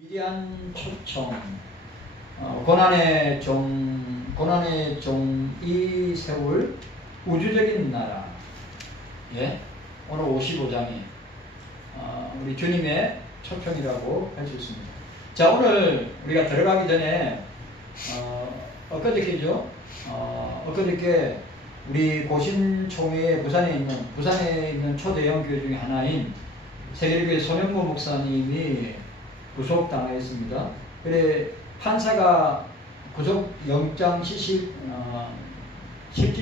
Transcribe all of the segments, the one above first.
위대한 초청, 고난의 종이 세울 우주적인 나라. 예? 오늘 55장이 우리 주님의 초청이라고 할 수 있습니다. 자, 오늘 우리가 들어가기 전에 엊그저께죠. 엊그저께 우리 고신총회 부산에 있는 초대형 교회 중에 하나인 세계교회 손영모 목사님이 구속당했습니다. 그래 판사가 구속영장 실질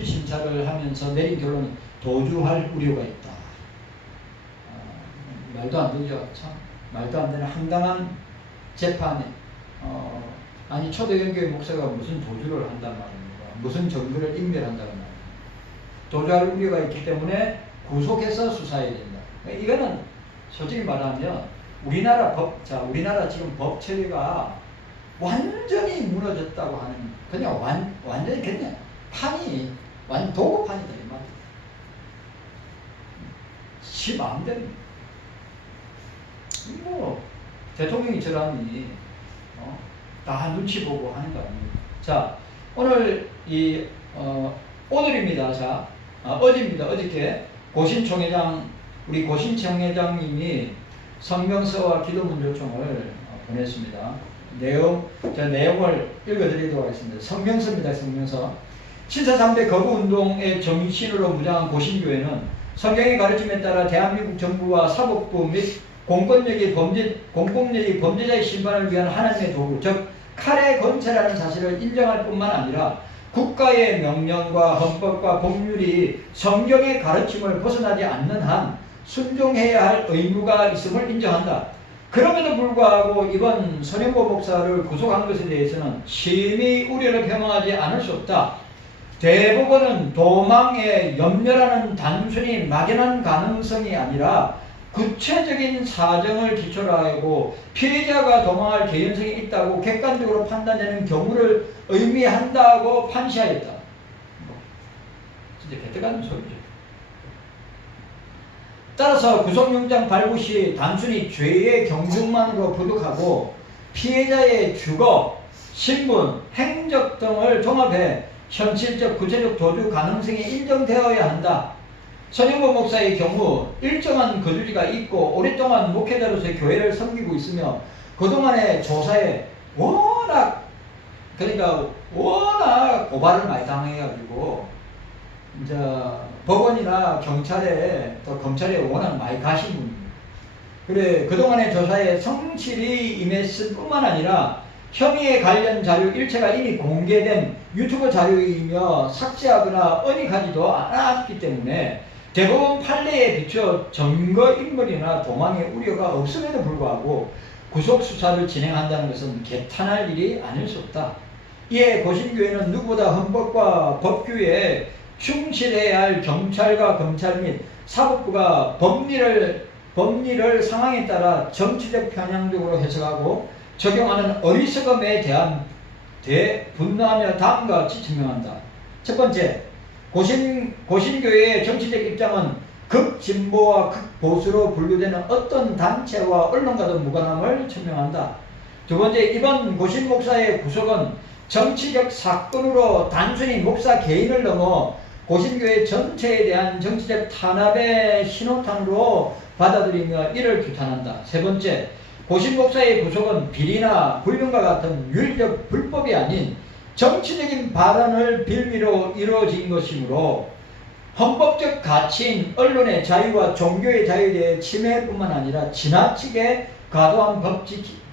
심사를 하면서 내린 결론은 도주할 우려가 있다. 말도 안 되죠. 참 말도 안 되는 황당한 재판에 아니 초대형교회 목사가 무슨 도주를 한단 말입니까? 무슨 증거를 인멸한다는 말입니다. 도주할 우려가 있기 때문에 구속해서 수사해야 된다. 이거는 솔직히 말하면 우리나라 지금 법 체계가 완전히 무너졌다고 하는, 그냥 완전히 그냥 판이 완전 도구판이다 이 말이야. 지 마음대로 뭐 대통령이 저러니 다 눈치 보고 하는 거 아닙니까? 자, 오늘 오늘입니다. 자, 어제입니다. 어저께 우리 고신총회장님이 성명서와 기도문 요청을 보냈습니다. 내용을 읽어드리도록 하겠습니다. 성명서입니다. 성명서. 7.4.3대 거부운동의 정신으로 무장한 고신교회는 성경의 가르침에 따라 대한민국 정부와 사법부 및 공권력이 범죄자의 심판을 위한 하나님의 도구, 즉 칼의 권세라는 사실을 인정할 뿐만 아니라 국가의 명령과 헌법과 법률이 성경의 가르침을 벗어나지 않는 한 순종해야 할 의무가 있음을 인정한다. 그럼에도 불구하고 이번 손영모 목사를 구속한 것에 대해서는 심히 우려를 표명하지 않을 수 없다. 대부분은 도망에 염려라는 단순히 막연한 가능성이 아니라 구체적인 사정을 기초로 하고 피해자가 도망할 개연성이 있다고 객관적으로 판단되는 경우를 의미한다고 판시하였다. 진짜 배트 같은 소리죠. 따라서 구속영장 발부 시 단순히 죄의 경중만으로 부족하고 피해자의 주거, 신분, 행적 등을 종합해 현실적 구체적 도주 가능성이 인정되어야 한다. 손영모 목사의 경우 일정한 거주지가 있고 오랫동안 목회자로서의 교회를 섬기고 있으며 그동안의 조사에 워낙 고발을 많이 당해가지고 이제 법원이나 경찰에 또 검찰에 워낙 많이 가신 분입니다. 그래 그동안의 조사에 성실히 임했을 뿐만 아니라 혐의에 관련 자료 일체가 이미 공개된 유튜브 자료이며 삭제하거나 언익하지도 않았기 때문에 대법원 판례에 비추어 증거인멸이나 도망의 우려가 없음에도 불구하고 구속수사를 진행한다는 것은 개탄할 일이 아닐 수 없다. 이에 고신교회는 누구보다 헌법과 법규에 충실해야 할 경찰과 검찰 및 사법부가 법리를 상황에 따라 정치적 편향적으로 해석하고 적용하는 어리석음에 대한 분노하며 다음과 같이 증명한다. 첫 번째, 고신교회의 정치적 입장은 극진보와 극보수로 분류되는 어떤 단체와 언론과도 무관함을 천명한다. 두 번째, 이번 고신 목사의 구속은 정치적 사건으로 단순히 목사 개인을 넘어 고신교회 전체에 대한 정치적 탄압의 신호탄으로 받아들이며 이를 규탄한다. 세 번째, 고신 목사의 구속은 비리나 불륜과 같은 윤리적 불법이 아닌 정치적인 발언을 빌미로 이루어진 것이므로 헌법적 가치인 언론의 자유와 종교의 자유에 대해 침해뿐만 아니라 지나치게 과도한 법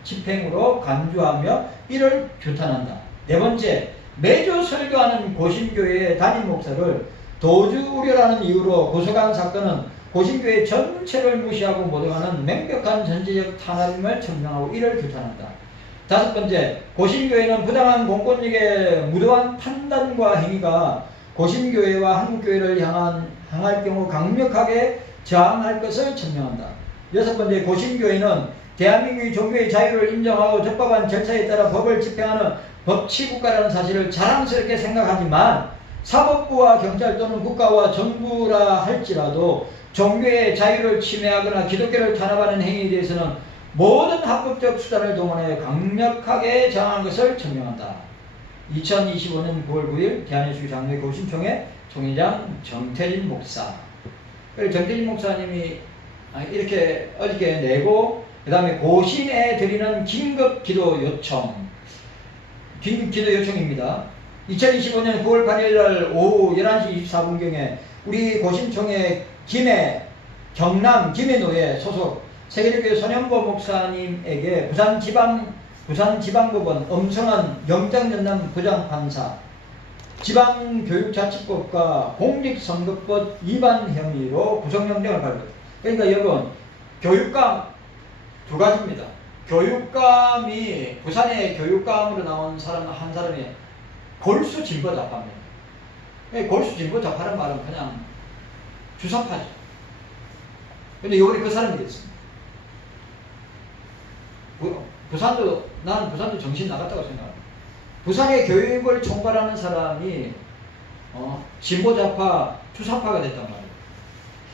집행으로 간주하며 이를 규탄한다. 네 번째, 매주 설교하는 고신교회의 담임 목사를 도주 우려라는 이유로 구속한 사건은 고신교회 전체를 무시하고 모독하는 명백한 전제적 탄압임을 천명하고 이를 규탄한다. 다섯 번째, 고신교회는 부당한 공권력의 무도한 판단과 행위가 고신교회와 한국교회를 향할 경우 강력하게 저항할 것을 천명한다. 여섯 번째, 고신교회는 대한민국의 종교의 자유를 인정하고 적법한 절차에 따라 법을 집행하는 법치국가라는 사실을 자랑스럽게 생각하지만 사법부와 경찰 또는 국가와 정부라 할지라도 종교의 자유를 침해하거나 기독교를 탄압하는 행위에 대해서는 모든 합법적 수단을 동원해 강력하게 저항한 것을 천명한다. 2025년 9월 9일 대한예수교 장로회 고신총회 총회장 정태진 목사. 정태진 목사님이 이렇게 어저께 내고, 그 다음에 고신에 드리는 긴급 기도 요청입니다. 2025년 9월 8일 날 오후 11시 24분경에 우리 고신총회 경남 김해노회 소속 세계교회 손영보 목사님에게 부산지방법원 엄성한 영장전담 부장판사 지방교육자치법과 공직선거법 위반 혐의로 구속영장을 발부. 그러니까 여러분, 교육감 두 가지입니다. 교육감이, 부산의 교육감으로 나온 사람 한 사람이 골수 진보좌파입니다. 골수 진보좌파란 말은 그냥 주사파죠. 근데 이번에 그 사람이 됐습니다. 나는 부산도 정신 나갔다고 생각합니다. 부산의 교육을 총괄하는 사람이 진보좌파 주사파가 됐단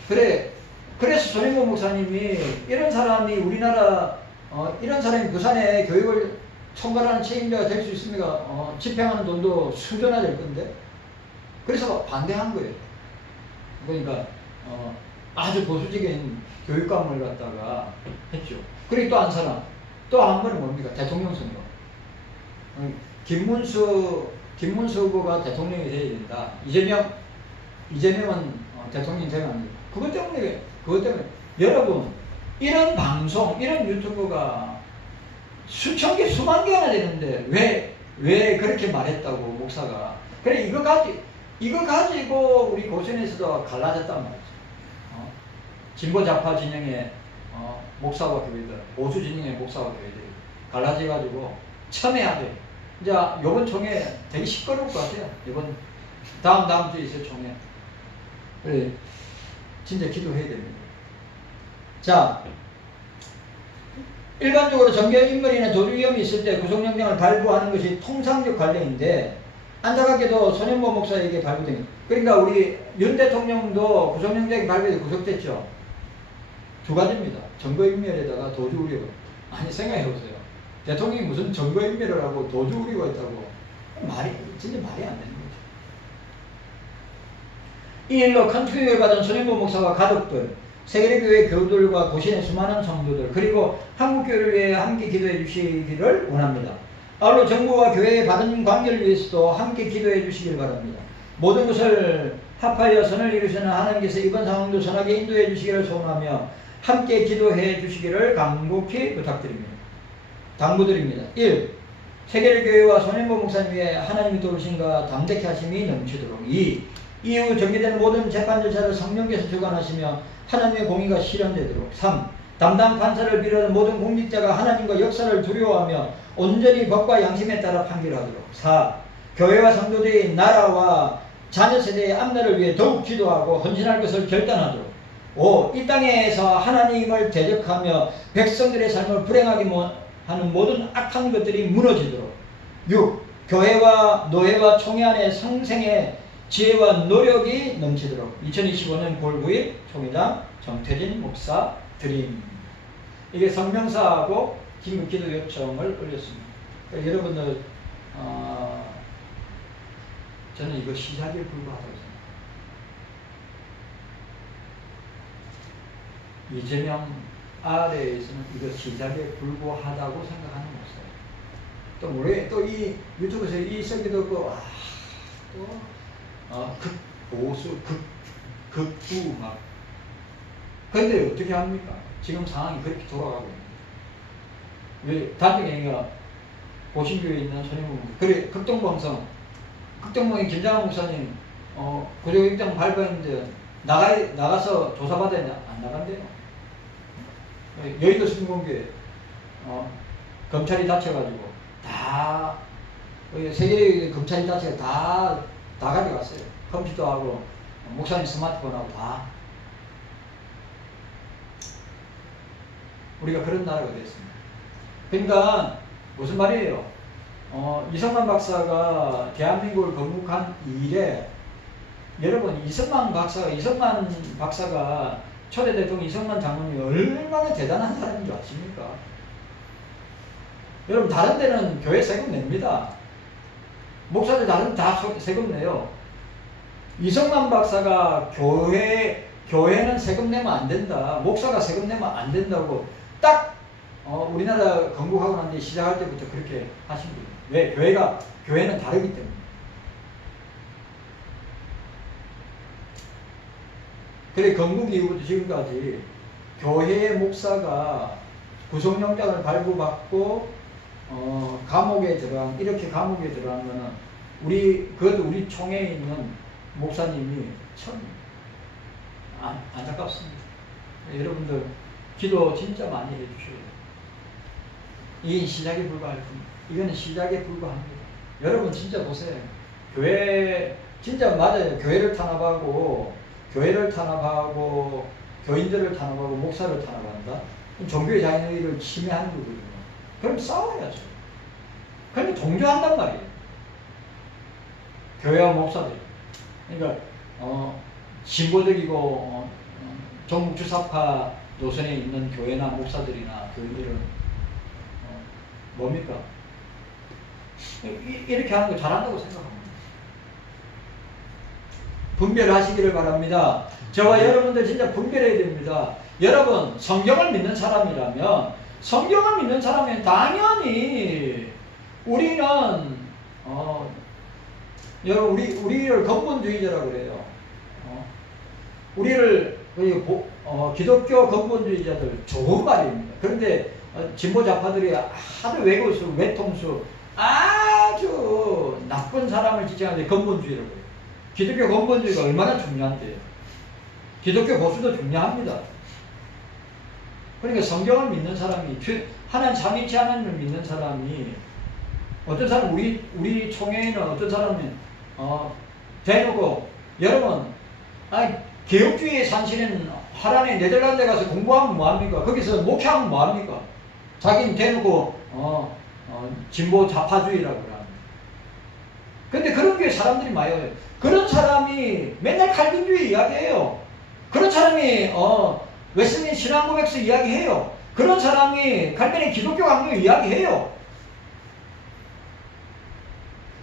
말이에요. 그래서 손영보 목사님이 이런 사람이 이런 사람이 부산의 교육을 총괄하는 책임자가 될 수 있습니까? 집행하는 돈도 수조나 될 건데. 그래서 반대한 거예요. 그러니까 아주 보수적인 교육감을 갖다가 했죠. 그리고 또 한 사람, 또 한 번은 뭡니까? 대통령 선거. 김문수 후보가 대통령이 돼야 된다. 이재명은 대통령이 되면 안 됩니다. 그것 때문에 여러분, 이런 방송, 이런 유튜브가 수천 개, 수만 개가 되는데 왜 그렇게 말했다고 목사가. 그래, 이거 가지고 우리 고신에서도 갈라졌단 말이죠. 진보좌파 진영의 목사와 교회들, 보수 진영의 목사와 교회들이 갈라져가지고 첨예하게. 이제 이번 총회 되게 시끄러울 것 같아요. 다음 주에 있을 총회. 그래, 진짜 기도해야 됩니다. 자, 일반적으로 정경인물이나 도주 위험이 있을 때 구속영장을 발부하는 것이 통상적 관례인데, 안타깝게도 손영보 목사에게 발부됩니다. 그러니까 우리 윤 대통령도 구속영장이 발부돼 구속됐죠. 두 가지입니다. 증거인멸에다가 도주 우려. 아니, 생각해보세요. 대통령이 무슨 증거인멸을 하고 도주 우려가 있다고. 진짜 말이 안 되는 거죠. 이 일로 큰 충격을 받은 손영보 목사와 가족들, 세계교회 교우들과 고신의 수많은 성도들, 그리고 한국교회를 위해 함께 기도해 주시기를 원합니다. 아울러 정부와 교회의 받은 관계를 위해서도 함께 기도해 주시길 바랍니다. 모든 것을 합하여 선을 이루시는 하나님께서 이번 상황도 선하게 인도해 주시기를 소원하며 함께 기도해 주시기를 간곡히 당부드립니다. 1. 세계교회와 손영보 목사님 위에 하나님의 도우심과 담대케 하심이 넘치도록. 2. 이후 전개되는 모든 재판 절차를 성령께서 주관하시며 하나님의 공의가 실현되도록. 3. 담당 판사를 비롯한 모든 공직자가 하나님과 역사를 두려워하며 온전히 법과 양심에 따라 판결하도록. 4. 교회와 성도들이 나라와 자녀 세대의 앞날을 위해 더욱 기도하고 헌신할 것을 결단하도록. 5. 이 땅에서 하나님을 대적하며 백성들의 삶을 불행하게 하는 모든 악한 것들이 무너지도록. 6. 교회와 노회와 총회 안에 성생의 지혜와 노력이 넘치도록. 2025년 9월 9일 총회장 정태진 목사 드림. 이게 성명사하고 긴급기도 요청을 올렸습니다. 그러니까 여러분들 저는 이거 시작에 불과하다고 생각합니다. 이재명 아래에서는 이거 시작에 불과하다고 생각하는 목사예요. 또 이 유튜브에서 이 설교도 없고 극보수, 극부 막. 그런데 어떻게 합니까? 지금 상황이 그렇게 돌아가고 있는. 왜 단중에 보신교회에 있는 손님분, 그래 극동봉의 김장한 목사님 구속영장 발부했는데 나가서 조사받아야 안 나간대요. 여의도 순공교회 검찰이 다쳐가지고 다 세계 검찰이 다쳐서 다 가져갔어요. 컴퓨터하고 목사님 스마트폰하고 다. 우리가 그런 나라가 됐습니다. 그러니까 무슨 말이에요? 이성만 박사가 대한민국을 건국한 이래, 여러분 이성만 박사가 초대 대통령 이성만 장로님이 얼마나 대단한 사람인 줄 아십니까? 여러분 다른 데는 교회 세금 냅니다. 목사들 다른 다 세금 내요. 이성만 박사가 교회는 세금 내면 안 된다. 목사가 세금 내면 안 된다고 딱 우리나라 건국하고 난 뒤에 시작할 때부터 그렇게 하신 거예요. 왜? 교회는 다르기 때문에. 그래 건국 이후부터 지금까지 교회의 목사가 구속영장을 발부받고 감옥에 들어간 거는 그것도 우리 총회에 있는 목사님이 참 안타깝습니다. 여러분들 기도 진짜 많이 해주셔야 돼요. 이게 시작에 불과할 뿐. 이거는 시작에 불과합니다. 여러분 진짜 보세요. 교회 진짜 맞아요. 교회를 탄압하고 교인들을 탄압하고 목사를 탄압한다. 종교의 자유를 침해하는 거거든요. 그럼 싸워야죠. 그럼 동조한단 말이에요. 교회와 목사들. 그러니까 진보적이고 종북주사파 노선에 있는 교회나 목사들이나 교인들은 뭡니까? 이렇게 하는 거 잘한다고 생각합니다. 분별하시기를 바랍니다. 저와 여러분들 진짜 분별해야 됩니다. 여러분 성경을 믿는 사람이라면 당연히 우리는 여러분 우리를 근본주의자라고 그래요. 우리를 기독교 근본주의자들 좋은 말입니다. 그런데 진보 좌파들이 하도 외고수 외통수 아주 나쁜 사람을 지칭하는데 근본주의라고 해요. 기독교 근본주의가 얼마나 중요한데요. 기독교 보수도 중요합니다. 그러니까 성경을 믿는 사람이 하나님 삼위일체 하나님을 믿는 사람이 어떤 사람 우리 총회에는 어떤 사람은 대놓고 여러분 개혁주의에 산신은 하란의 네덜란드에 가서 공부하면 뭐합니까? 거기서 목회하면 뭐합니까? 자기는 대놓고 진보 좌파주의라고 합니다. 근데 그런 게 사람들이 많이 와요. 그런 사람이 맨날 칼빈주의 이야기해요. 그런 사람이 웨스민 신앙고백서 이야기해요. 그런 사람이 칼빈의 기독교 강도 이야기해요.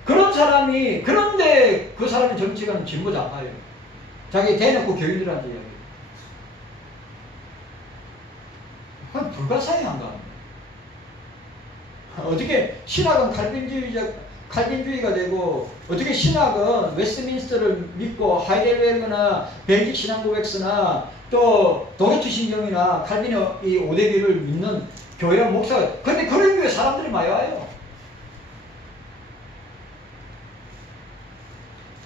그런데 그 사람의 정치가는 진보 좌파예요. 자기 대놓고 교인들한테 이야기해요. 그건 불가사의한 거 아니에요. 어떻게 신학은 칼빈주의가 되고 어떻게 신학은 웨스트민스터를 믿고 하이델베르그나 벨직 신앙고백서나 또 도르트 신경이나 칼빈의 이 5대교를 믿는 교회와 목사가 그런데 그런 교회 사람들이 많이 와요.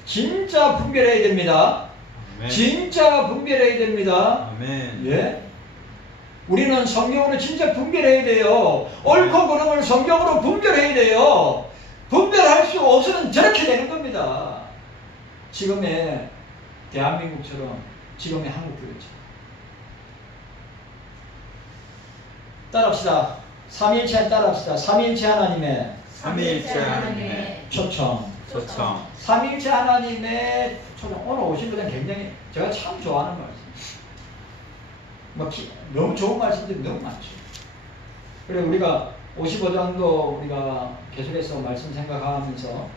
진짜 분별해야 됩니다. 아멘. 진짜 분별해야 됩니다. 아멘. 예? 우리는 성경으로 진짜 분별해야 돼요. 옳고 그름을 성경으로 분별해야 돼요. 분별할 수 없으면 저렇게 되는 겁니다. 지금의 대한민국처럼 지금의 한국교회처럼. 따라합시다. 삼위일체 따라합시다. 삼위일체 하나님의 초청. 삼위일체 하나님의 초청. 오늘 오신 분은 굉장히 제가 참 좋아하는 말씀. 너무 좋은 말씀들이 너무 많죠. 그래 우리가 55장도 우리가 계속해서 말씀 생각하면서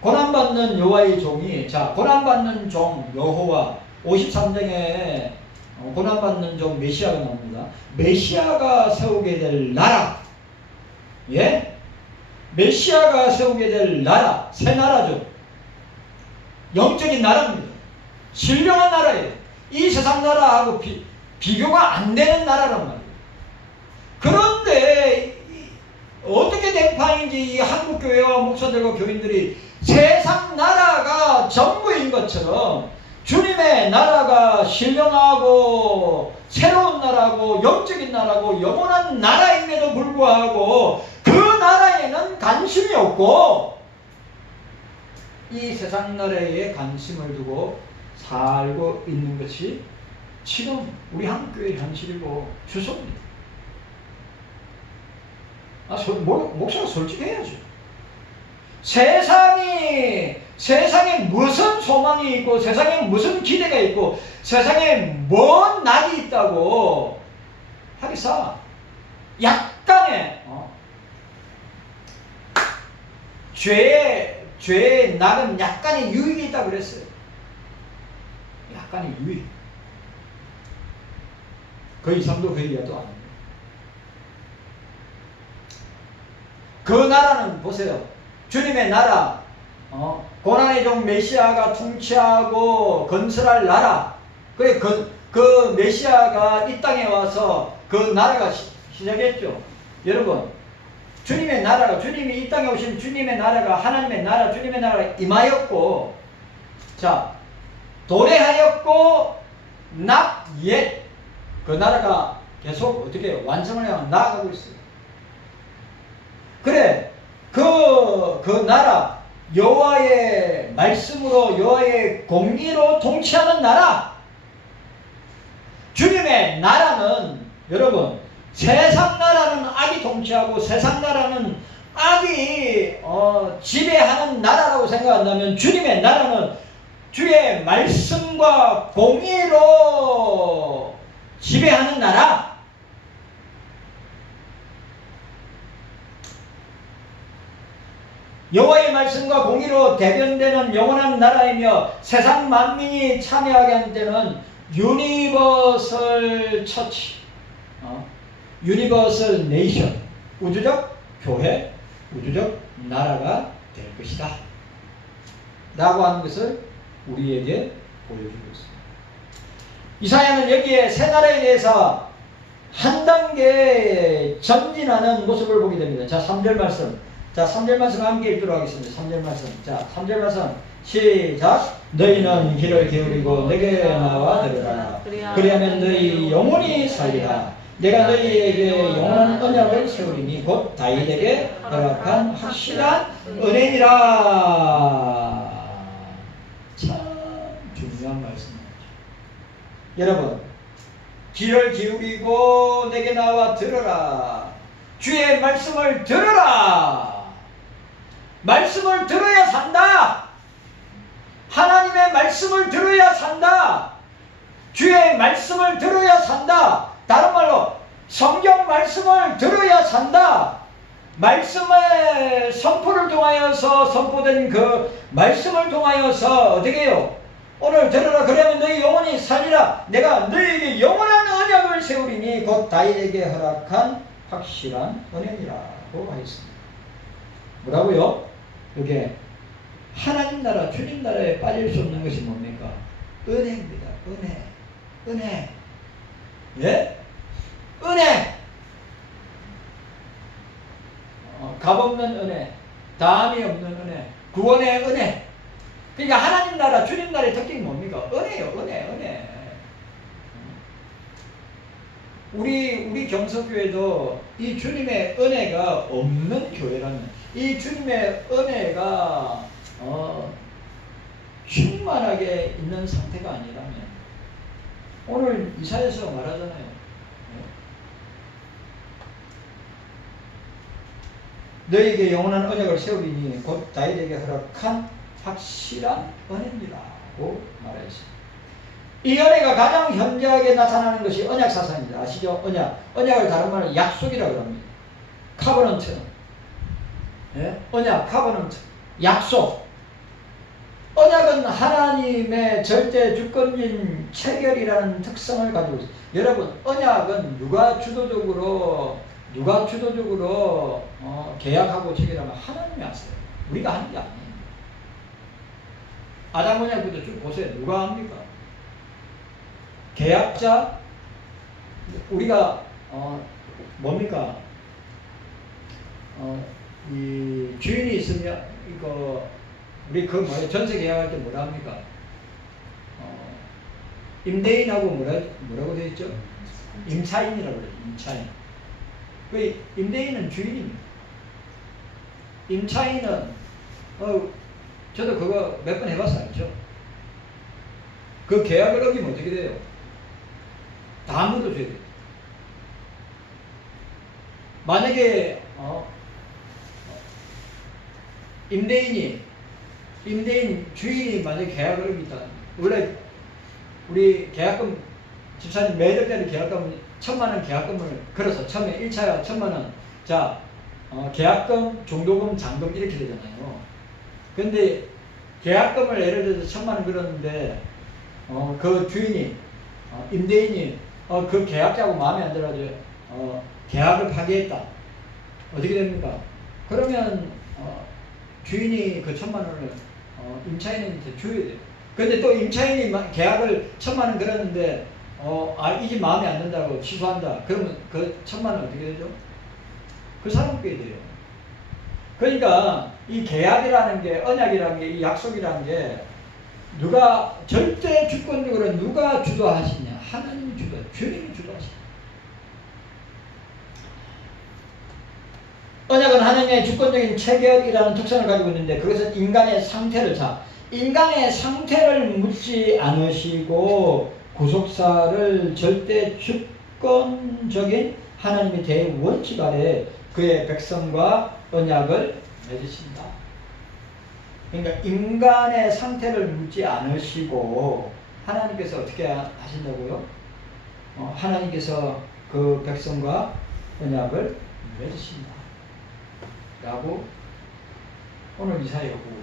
고난받는 여호와의 종이 고난받는 종 여호와 53장에 고난받는 종 메시아가 나옵니다. 메시아가 세우게 될 나라, 예? 메시아가 세우게 될 나라, 새 나라죠. 영적인 나라입니다. 신령한 나라예요. 이 세상 나라하고 비교가 안 되는 나라란 말이에요. 그런데 어떻게 된 판인지 이 한국교회와 목사들과 교인들이 세상 나라가 전부인 것처럼 주님의 나라가 신령하고 새로운 나라고 영적인 나라고 영원한 나라임에도 불구하고 그 나라에는 관심이 없고 이 세상 나라에 관심을 두고 살고 있는 것이 지금 우리 한국교회의 현실이고 주소입니다. 목사가 솔직해야죠. 세상이 세상에 무슨 소망이 있고 세상에 무슨 기대가 있고 세상에 뭔 낙이 있다고 하겠어. 약간의 죄의 낙은 약간의 유익이 있다고 그랬어요. 약간의 유익. 그 이상도 그 이하도 아닙니다. 그 나라는 보세요. 주님의 나라, 고난의 종 메시아가 통치하고 건설할 나라. 그래, 그 메시아가 이 땅에 와서 그 나라가 시작했죠. 여러분, 주님의 나라가, 주님이 이 땅에 오신 주님의 나라가 하나님의 나라, 주님의 나라가 임하였고, 자, 도래하였고, not yet. 그 나라가 계속 어떻게 완성을 향해 나아가고 있어요. 그래, 그 나라, 여호와의 말씀으로 여호와의 공의로 통치하는 나라. 주님의 나라는 여러분, 세상 나라는 악이 통치하고 세상 나라는 악이 지배하는 나라라고 생각한다면 주님의 나라는 주의 말씀과 공의로 지배하는 나라. 여호와의 말씀과 공의로 대변되는 영원한 나라이며 세상 만민이 참여하게 하는 데는 유니버설 처치, 유니버설 네이션, 우주적 교회, 우주적 나라가 될 것이다 라고 하는 것을 우리에게 보여주고 있습니다. 이사야는 여기에 새 나라에 대해서 한 단계 전진하는 모습을 보게 됩니다. 자, 3절 말씀. 자, 3절 말씀 함께 읽도록 하겠습니다. 3절 말씀. 자, 3절 말씀. 시작. 너희는 귀를 기울이고 내게 나와 들으라. 그리하면 너희 영혼이 살리라. 내가 너희에게 영원한 언약을 세우리니 곧 다윗에게 허락한 확실한 은혜니라. 참 중요한 말씀입니다. 여러분, 귀를 기울이고 내게 나와 들으라. 주의 말씀을 들으라. 말씀을 들어야 산다. 하나님의 말씀을 들어야 산다. 주의 말씀을 들어야 산다. 다른 말로 성경 말씀을 들어야 산다. 말씀의 선포를 통하여서 선포된 그 말씀을 통하여서 어떻게 해요? 오늘 들으라. 그러면 너희 영혼이 살리라. 내가 너희에게 영원한 언약을 세우리니 곧 다윗에게 허락한 확실한 은혜니라고 하였습니다. 뭐라고요? 이게 하나님 나라, 주님 나라에 빠질 수 없는 것이 뭡니까? 은혜입니다. 은혜. 예? 은혜. 값없는 은혜, 다함이 없는 은혜, 구원의 은혜. 그러니까 하나님 나라, 주님 나라의 특징이 뭡니까? 은혜요, 은혜. 우리 경서교회도 이 주님의 은혜가 없는 교회라면, 이 주님의 은혜가 충만하게 있는 상태가 아니라면, 오늘 이사야서 말하잖아요. 너희에게 영원한 언약을 세우리니 곧 다윗에게 허락한 확실한 은혜니라고 말하였습니다. 이 은혜가 가장 현저하게 나타나는 것이 언약 사상입니다. 아시죠? 언약을 다른 말로 약속이라고 합니다. 카버넌트. 예? 언약, 카버넌트. 약속. 언약은 하나님의 절대 주권인 체결이라는 특성을 가지고 있습니다. 여러분, 언약은 누가 주도적으로 계약하고 체결하면 하나님이 하세요. 우리가 하는 게 아니에요. 아담 언약부터 쭉 보세요. 누가 합니까? 계약자, 우리가 뭡니까? 이 주인이 있으면 이거 우리 그 뭐예요? 전세 계약할 때 뭐라 합니까? 임대인하고 뭐라고 되어 있죠? 임차인이라고 그래요. 임차인. 그 임대인은 주인입니다. 임차인은 저도 그거 몇 번 해봐서 알죠. 그 계약을 어기면 어떻게 돼요? 다 묻어줘야 돼요. 만약에 임대인이 임대인 주인이 만약에 계약을 어겼다. 원래 우리 계약금 집사님 매달짜리 계약금 1,000만원 계약금을 걸어서 처음에 1차가 1,000만원. 자, 계약금, 종료금, 잔금 이렇게 되잖아요. 근데 계약금을 예를 들어서 1,000만원 걸었는데 그 주인이 임대인이 그 계약자하고 마음에 안 들어가지고 계약을 파기했다. 어떻게 됩니까? 그러면 주인이 그 1,000만원을 임차인한테 줘야 돼요. 근데 또 임차인이 계약을 1,000만원 걸었는데 이 집 마음에 안 든다고 취소한다. 그러면 그 1,000만원 어떻게 되죠? 그 사람 꽤 돼요. 그러니까 이 계약이라는 게, 언약이라는 게, 이 약속이라는 게 누가 절대 주권적으로 누가 주도하시냐? 하나님이 주님이 주도하시냐? 언약은 하나님의 주권적인 체결이라는 특성을 가지고 있는데, 그것은 인간의 상태를 묻지 않으시고 구속사를 절대 주권적인 하나님의 대원칙 아래 그의 백성과 언약을 맺으신다. 그러니까 인간의 상태를 묻지 않으시고 하나님께서 어떻게 하신다고요? 하나님께서 그 백성과 언약을 맺으신다. 라고 오늘 이사야가 보고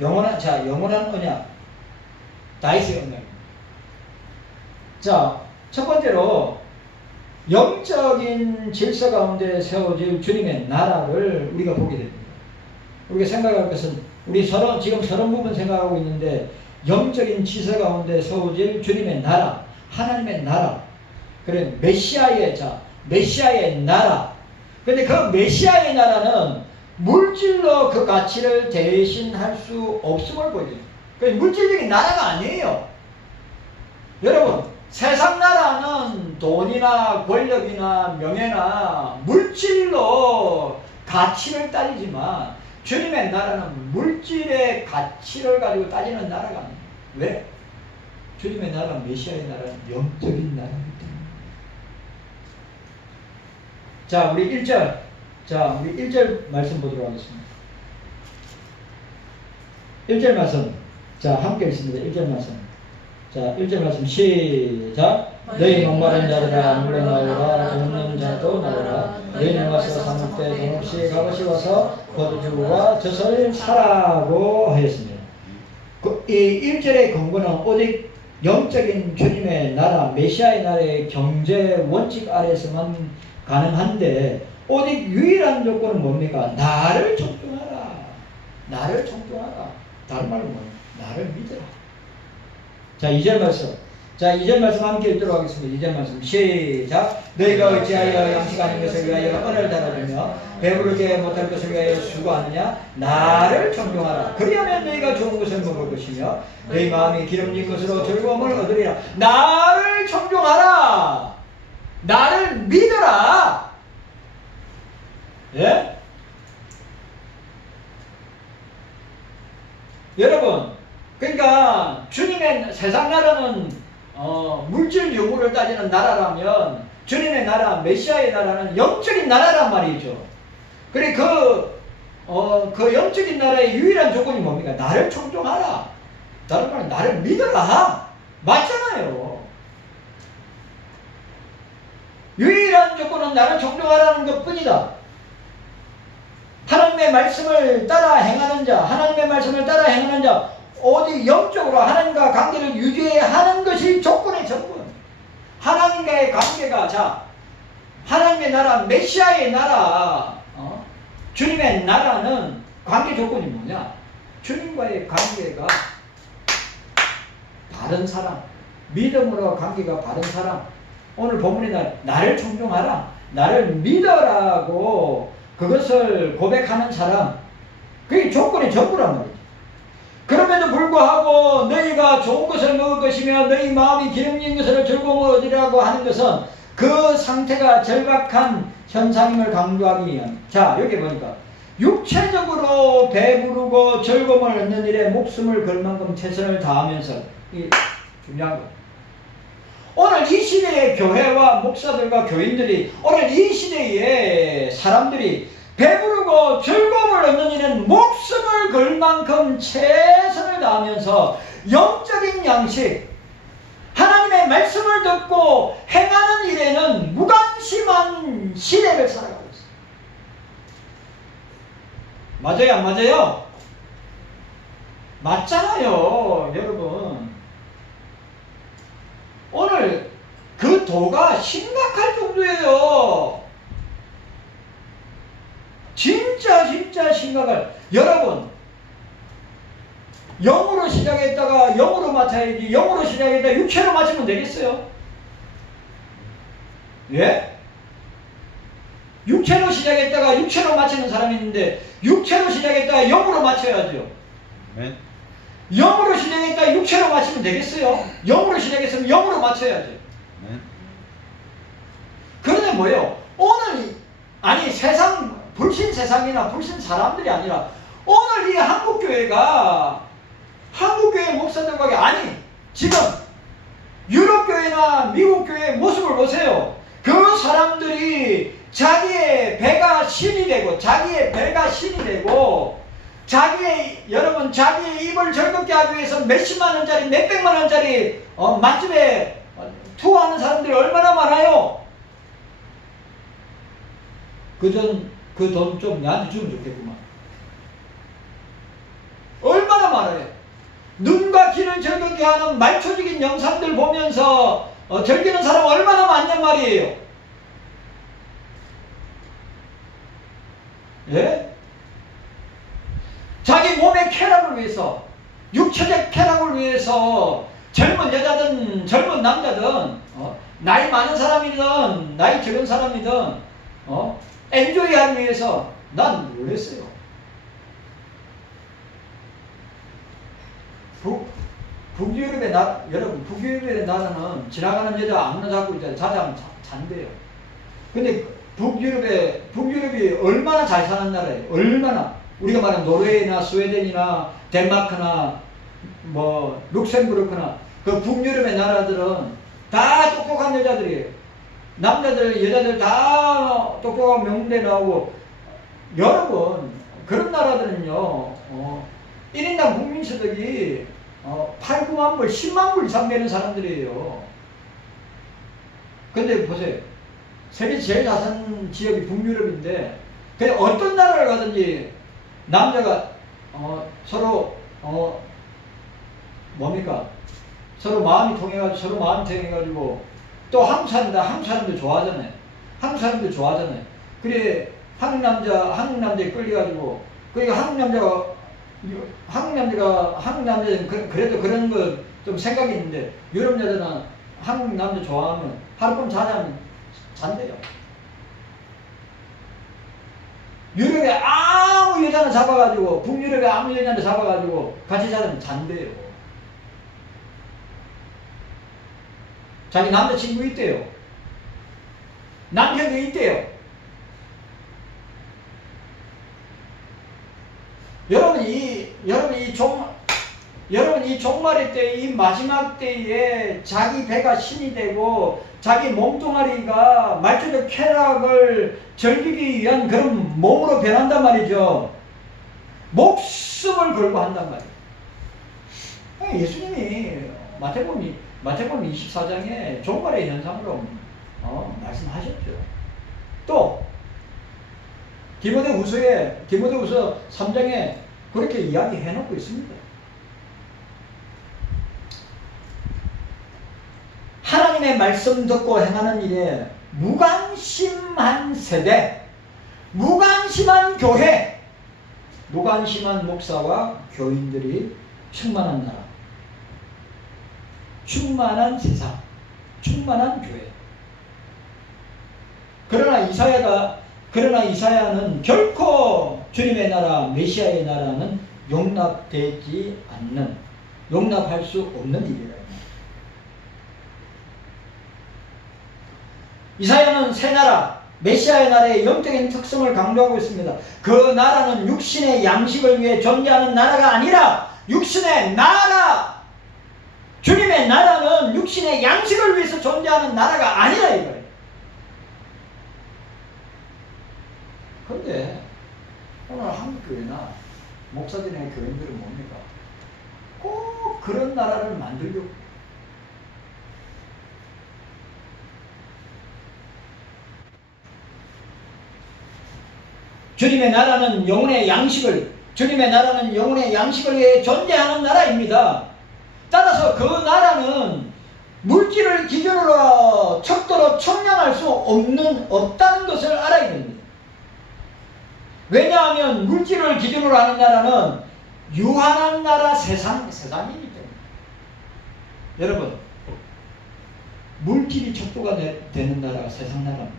영원한 언약, 다윗의 언약입니다. 자, 첫 번째로 영적인 질서 가운데 세워질 주님의 나라를 우리가 보게 됩니다. 우리가 생각할 것은 지금 서론 부분 생각하고 있는데 영적인 질서 가운데 세워질 주님의 나라, 하나님의 나라, 그래 메시아의 나라. 근데 그 메시아의 나라는 물질로 그 가치를 대신할 수 없음을 보여요. 그 물질적인 나라가 아니에요. 여러분, 세상 나라는 돈이나 권력이나 명예나 물질로 가치를 따지지만 주님의 나라는 물질의 가치를 가지고 따지는 나라가 아니에요. 왜? 주님의 나라, 메시아의 나라는 영적인 나라이기 때문에. 자, 우리 1절 말씀 보도록 하겠습니다. 1절 말씀. 자, 함께 읽습니다. 1절 말씀. 자, 1절 말씀 시작. 너희 목마른 자들아 물러나오라, 돈 자도 나오라. 너희는 와서 사먹되 돈 없이 값없이 와서 포도주와 젖을 사라고 하였습니다. 이 1절의 근거는 오직 영적인 주님의 나라, 메시아의 나라의 경제 원칙 아래에서만 가능한데, 오직 유일한 조건은 뭡니까? 나를 존중하라. 나를 존중하라. 다른 말로 뭐예요? 나를 믿어라. 자, 2절 말씀. 자, 2절 말씀 함께 읽도록 하겠습니다. 2절 말씀 시작. 너희가 어찌하여 양식 아닌 것을 위하여 언어를 달아주며 배부르게 못할 것을 위하여 수고하느냐? 나를 존중하라. 그리하면 너희가 좋은 것을 먹을 것이며 너희 마음이 기름진 것으로 즐거움을 얻으리라. 나를 존중하라. 나를 믿어라. 예? 여러분, 그러니까 주님의 세상 나라는 물질 요구를 따지는 나라라면 주님의 나라, 메시아의 나라는 영적인 나라란 말이죠. 그래 그 영적인 나라의 유일한 조건이 뭡니까? 나를 존중하라. 다른 말은 나를 믿어라. 맞잖아요. 유일한 조건은 나를 존중하라는 것뿐이다. 하나님의 말씀을 따라 행하는 자, 오직 영적으로 하나님과 관계를 유지하는 것이 조건의 전부. 하나님과의 관계가, 하나님의 나라, 메시아의 나라, 주님의 나라는 관계 조건이 뭐냐? 주님과의 관계가 바른 사람, 믿음으로 관계가 바른 사람. 오늘 본문에 나를 존중하라, 나를 믿어라고 그것을 고백하는 사람, 그게 조건의 전부란 말이죠. 그럼에도 불구하고 너희가 좋은 것을 먹을 것이며 너희 마음이 기름진 것을 즐거움을 얻으리라고 하는 것은 그 상태가 절박한 현상임을 강조하기 위한. 자, 여기 보니까 육체적으로 배부르고 즐거움을 얻는 일에 목숨을 걸 만큼 최선을 다하면서, 이 중요한 것. 오늘 이 시대의 교회와 목사들과 교인들이, 오늘 이 시대의 사람들이 배부르고 즐거움을 얻는 일은 목숨을 걸 만큼 최선을 다하면서 영적인 양식, 하나님의 말씀을 듣고 행하는 일에는 무관심한 시대를 살아가고 있어요. 맞아요, 안 맞아요? 맞잖아요, 여러분. 오늘 그 도가 심각할 정도예요. 진짜 심각할. 여러분, 영으로 시작했다가 영으로 맞춰야지, 영으로 시작했다가 육체로 맞추면 되겠어요? 예? 육체로 시작했다가 육체로 맞추는 사람이 있는데 육체로 시작했다가 영으로 맞춰야죠. 네. 영으로 시작했다가 육체로 맞추면 되겠어요? 영으로 시작했으면 영으로 맞춰야죠. 네. 그런데 뭐예요? 오늘, 아니 세상, 불신 세상이나 불신 사람들이 아니라 오늘 이 한국교회 목사들과 아니 지금 유럽교회나 미국교회의 모습을 보세요. 그 사람들이 자기의 배가 신이 되고 여러분 자기의 입을 즐겁게 하기 위해서 몇십만 원짜리 몇백만 원짜리 맛집에 투어하는 사람들이 얼마나 많아요. 그 돈 좀 나한테 주면 좋겠구만. 얼마나 많아요. 눈과 귀를 즐겁게 하는 말초적인 영상들 보면서 즐기는 사람 얼마나 많냔 말이에요. 예? 자기 몸의 쾌락을 위해서, 육체적 쾌락을 위해서 젊은 여자든 젊은 남자든 나이 많은 사람이든 나이 적은 사람이든 엔조이 하기 위해서 난 놀랬어요. 북유럽의 여러분, 북유럽의 나라는 지나가는 여자 아무나 잡고 자자하면 잔대요. 근데 북유럽이 얼마나 잘 사는 나라예요. 얼마나. 우리가 말하는 노르웨이나 스웨덴이나 덴마크나 뭐 룩셈부르크나 그 북유럽의 나라들은 다 똑똑한 여자들이에요. 남자들, 여자들 다 똑똑한 명문대 나오고. 여러분, 그런 나라들은요, 1인당 국민소득이 8, 9만 불, 10만 불 이상 되는 사람들이에요. 근데 보세요. 세계 제일 자산 지역이 북유럽인데, 그냥 어떤 나라를 가든지 남자가 서로 뭡니까? 서로 마음이 통해가지고 또 한국 사람들 좋아하잖아요. 한국 사람들 좋아하잖아요. 그래 한국 남자에 끌려가지고, 그러니까 한국 남자는 그래도 그런 거 좀 생각이 있는데, 유럽 여자는 한국 남자 좋아하면 하룻밤 자자면 잔대요. 유럽에 아무 여자나 잡아가지고, 북유럽에 아무 여자나 잡아가지고 같이 자자면 잔대요. 자기 남자친구 있대요. 남편도 있대요. 여러분 이 종말의 때, 이 마지막 때에 자기 배가 신이 되고 자기 몸뚱아리가 말초적 쾌락을 즐기기 위한 그런 몸으로 변한단 말이죠. 목숨을 걸고 한단 말이에요. 예수님이 마태복음 24장에 종말의 현상으로 말씀하셨죠. 또 디모데후서 3장에 그렇게 이야기해 놓고 있습니다. 하나님의 말씀 듣고 행하는 일에 무관심한 세대, 무관심한 교회, 무관심한 목사와 교인들이 충만한 나라, 충만한 세상, 충만한 교회. 그러나 이사야는 결코 주님의 나라, 메시아의 나라는 용납할 수 없는 일이라. 이사야는 새 나라, 메시아의 나라의 영적인 특성을 강조하고 있습니다. 그 나라는 육신의 양식을 위해 존재하는 나라가 아니라 육신의 나라, 주님의 나라는 육신의 양식을 위해서 존재하는 나라가 아니라 이거예요. 그런데 오늘 한국 교회나 목사들의 교인들은 뭡니까? 꼭 그런 나라를 만들려고. 주님의 나라는 영혼의 양식을, 주님의 나라는 영혼의 양식을 위해 존재하는 나라입니다. 따라서 그 나라는 물질을 기준으로 척도로 청량할 수 없다는 것을 알아야 됩니다. 왜냐하면 물질을 기준으로 하는 나라는 유한한 나라 세상이기 때문에. 여러분, 물질이 척도가 되는 나라가 세상 나라입니다.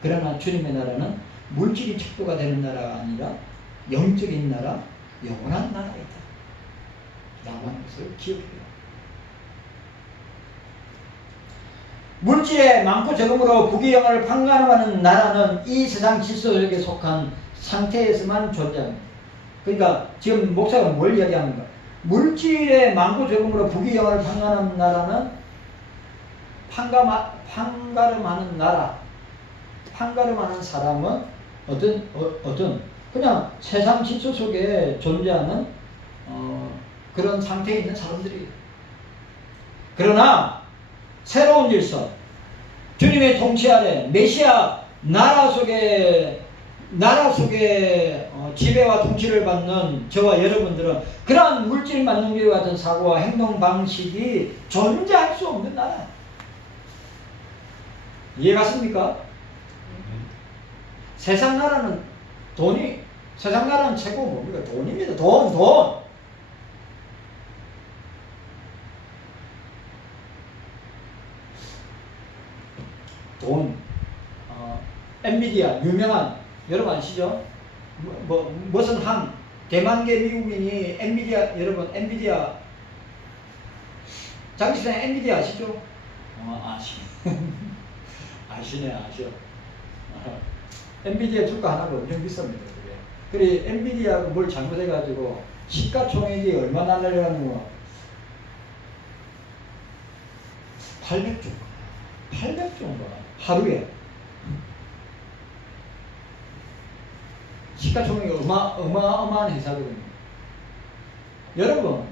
그러나 주님의 나라는 물질이 척도가 되는 나라가 아니라 영적인 나라, 영원한 나라이다 라고 하는 것을 기억해요. 물질의 많고 적음으로 부귀영화를 판가름하는 나라는 이 세상 질서 속에 속한 상태에서만 존재합니다. 그러니까 지금 목사가 뭘 이야기하는가? 물질의 많고 적음으로 부귀영화를 판가름하는 나라는 판가름하는 나라, 판가름하는 사람은 어떤 그냥 세상 질서 속에 존재하는 그런 상태에 있는 사람들이에요. 그러나 새로운 질서, 주님의 통치 아래 메시아 나라 속에 지배와 통치를 받는 저와 여러분들은 그러한 물질 만능주의 같은 사고와 행동 방식이 존재할 수 없는 나라. 이해갔습니까? 세상 나라는 세상 나라는 최고 뭡니까? 돈입니다. 돈. 엔비디아 유명한, 여러분 아시죠? 무슨 대만계 미국인이 엔비디아, 여러분 엔비디아 장기생 엔비디아 아시죠? 아시네. 엔비디아 주가 하나가 엄청 비쌉니다. 그래 엔비디아가 뭘 잘못해가지고 시가총액이 얼마나 날려가는 거? 800조인가 하루에. 시가총액이 어마어마한 회사거든요. 여러분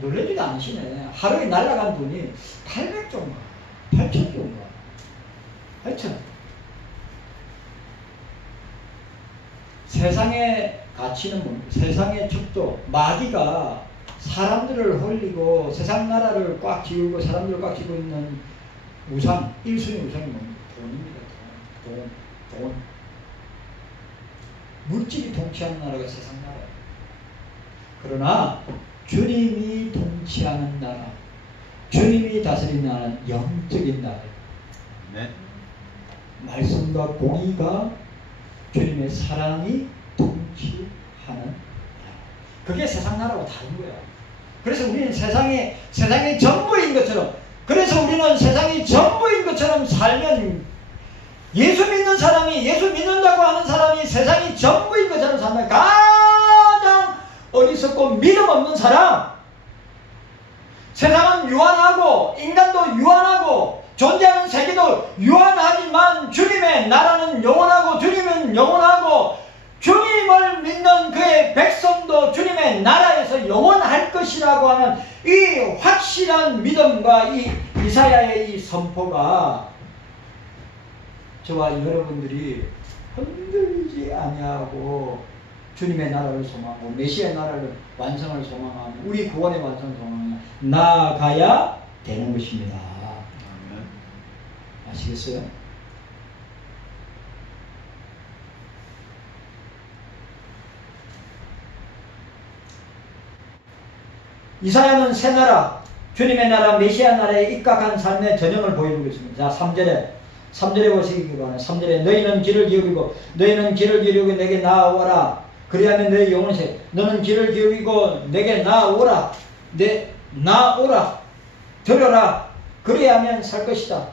놀라지도 않으시네. 하루에 날아간 돈이 800조인가 8천조인가 8천. 세상의 가치는 뭡니까? 세상의 척도, 마귀가 사람들을 홀리고 세상 나라를 꽉 지우고 사람들을 꽉 지우고 있는 우상, 1순위 우상이 뭡니까? 돈입니다. 돈. 물질이 통치하는 나라가 세상 나라예요. 그러나 주님이 통치하는 나라, 주님이 다스리는 나라는 영적인 나라예요. 네. 말씀과 공의가, 주님의 사랑이 통치하는 나라. 그게 세상 나라와 다른 거야. 그래서 우리는 세상의 전부인 것처럼, 그래서 우리는 세상이 전부인 것처럼 살면, 예수 믿는 사람이, 예수 믿는다고 하는 사람이 세상이 전부인 것처럼 살면 가장 어리석고 믿음 없는 사람. 세상은 유한하고 인간도 유한하고 존재하는 세계도 유한하지만 주님의 나라는 영원하고 주님은 영원하고 주님을 믿는 그의 백성도 주님의 나라에서 영원할 것이라고 하는 이 확실한 믿음과 이 이사야의 이 선포가 저와 여러분들이 흔들리지 아니하고 주님의 나라를 소망하고 메시아의 나라를 완성을 소망하며 우리 구원의 완성을 소망하며 나아가야 되는 것입니다. 아시겠어요? 이사야는 새 나라, 주님의 나라, 메시아 나라에 입각한 삶의 전형을 보여주고 있습니다. 자, 3절에 보시기 바랍니다. 3절에 너희는 길을 기울이고 내게 나아오라. 그리하면 너희 영혼이 너는 길을 기울이고 내게 나아오라. 나오라. 들어라. 그리하면 살 것이다.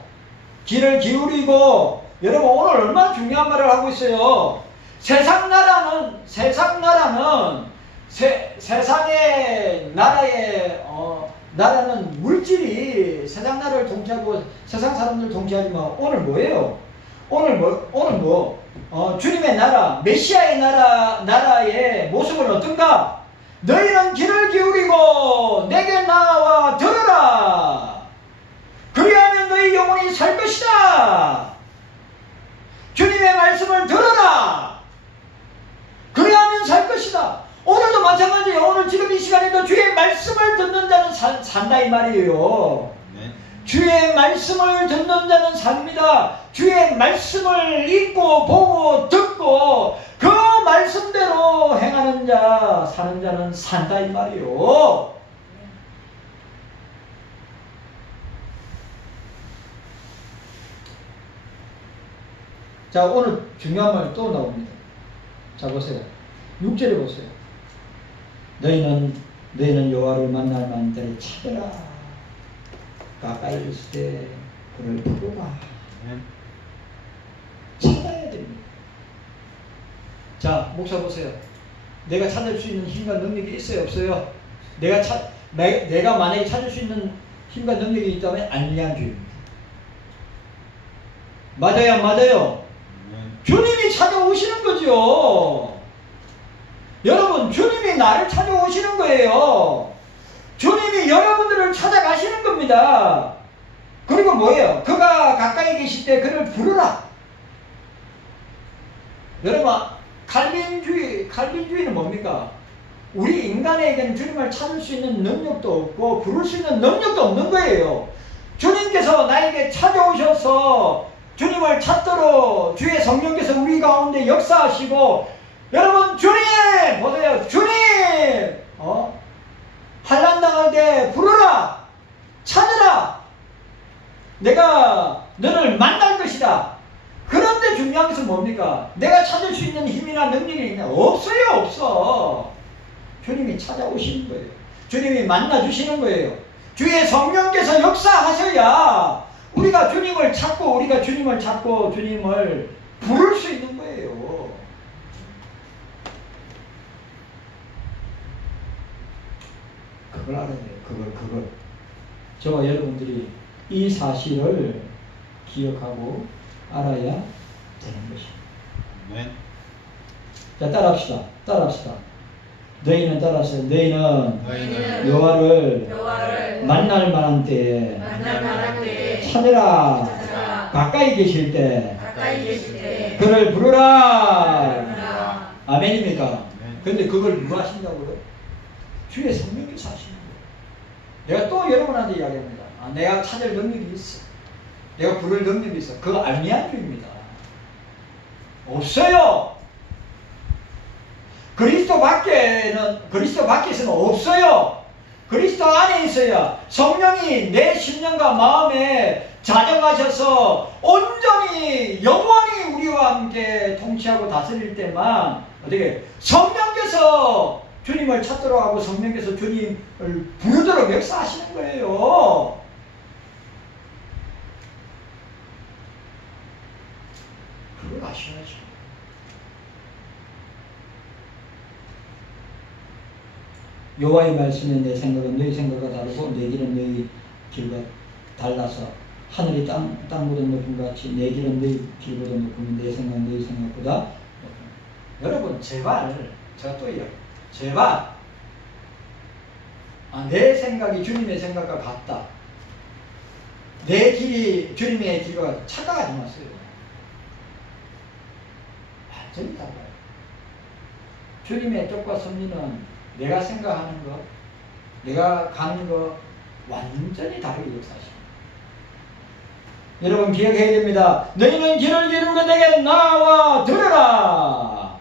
길을 기울이고, 여러분 오늘 얼마나 중요한 말을 하고 있어요. 세상의 나라는 물질이 세상 나라를 통치하고 세상 사람들을 통치하지만 오늘 뭐예요? 주님의 나라, 메시아의 나라의 모습은 어떤가? 너희는 귀를 기울이고 내게 나와 들으라. 그리하면 너희 영혼이 살 것이다. 주님의 말씀을 들어라. 그리하면 살 것이다. 오늘도 마찬가지예요. 오늘 지금 이 시간에도 주의 말씀을 듣는 자는 산다 이 말이에요. 네. 주의 말씀을 듣는 자는 삽니다. 주의 말씀을 읽고 보고 듣고 그 말씀대로 행하는 자, 사는 자는 산다 이 말이에요. 자, 오늘 중요한 말 또 나옵니다. 자, 보세요. 6절에 보세요. 너희는 여호와를 만날 만한 때를 찾으라. 가까이 있을 때 그를 부르라. 찾아야 됩니다. 자, 목사 보세요. 내가 찾을 수 있는 힘과 능력이 있어요, 없어요? 내가 만약에 찾을 수 있는 힘과 능력이 있다면 안리안주의입니다. 맞아요, 안 맞아요? 주님이 찾아오시는 거죠. 여러분, 주님이 나를 찾아오시는 거예요. 주님이 여러분들을 찾아가시는 겁니다. 그리고 뭐예요? 그가 가까이 계실 때 그를 부르라. 여러분, 칼빈주의는 뭡니까? 우리 인간에게는 주님을 찾을 수 있는 능력도 없고 부를 수 있는 능력도 없는 거예요. 주님께서 나에게 찾아오셔서 주님을 찾도록 주의 성령께서 우리 가운데 역사하시고, 여러분, 주님 보세요. 주님 환난 당할 때 부르라. 찾으라. 내가 너를 만날 것이다. 그런데 중요한 것은 뭡니까? 내가 찾을 수 있는 힘이나 능력이 있냐? 없어요. 없어. 주님이 찾아오시는 거예요. 주님이 만나주시는 거예요. 주의 성령께서 역사하셔야 우리가 주님을 찾고 주님을 부를 수 있는 거예요. 그걸 알아야 돼요. 그걸. 저와 여러분들이 이 사실을 기억하고 알아야 되는 것입니다. 네. 자, 따라합시다. 너희는 따라하세요. 너희는 여호와를 만날 만한 때에 찾으라. 가까이 계실 때 그를 부르라. 아멘입니까? 그런데 그걸 누가 하신다고요? 주의 성령께서 하시는 거예요. 내가 또 여러분한테 이야기합니다. 내가 찾을 능력이 있어. 내가 부를 능력이 있어. 그거 알미안주의입니다. 없어요. 그리스도 밖에서는 없어요. 그리스도 안에 있어야 성령이 내 심령과 마음에 자정하셔서 온전히 영원히 우리와 함께 통치하고 다스릴 때만 어떻게 성령께서 주님을 찾도록 하고 성령께서 주님을 부르도록 역사하시는 거예요. 그걸 아셔야죠. 여호와의 말씀에 내 생각은 너희 생각과 다르고 내 길은 너희 길과 달라서 하늘이 땅보다 높은 것 같이 내 길은 너희 길보다 높으면 내 생각은 너희 생각보다 높으면. 여러분, 제발, 제가 또 이야기해요. 제발 내 생각이 주님의 생각과 같다. 내 길이 주님의 길과 착각하지 마세요. 완전히 달라요. 주님의 뜻과 섭리는 내가 생각하는 것, 내가 가는 것 완전히 다르게 역사하십니다. 여러분 기억해야 됩니다. 너희는 길을 기르고 내게 나와 들으라.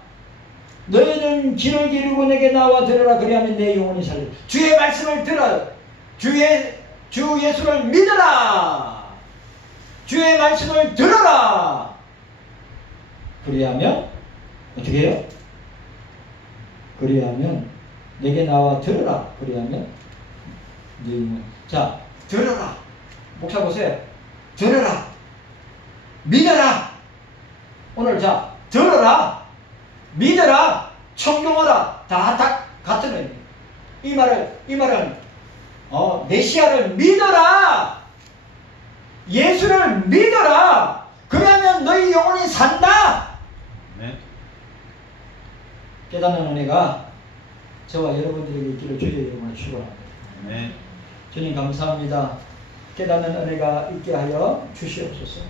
너희는 길을 기르고 내게 나와 들으라. 그리하면 내 영혼이 살리라. 주의 말씀을 들어. 주 예수를 믿으라. 주의 말씀을 들어라. 그리하면 어떻게 해요? 그리하면 내게 나와 들으라. 그리하면 네 영혼. 자, 들으라. 목사 보세요. 들으라. 믿어라. 오늘 자, 들으라. 믿어라. 청종하라. 다 같은 의미. 이 말은 메시아를 믿어라. 예수를 믿어라. 그러면 너희 영혼은 산다. 네. 깨닫는 은혜가 저와 여러분들에게 있기를 주의 이름으로 축원합니다. 네. 주님 감사합니다. 깨닫는 은혜가 있게 하여 주시옵소서.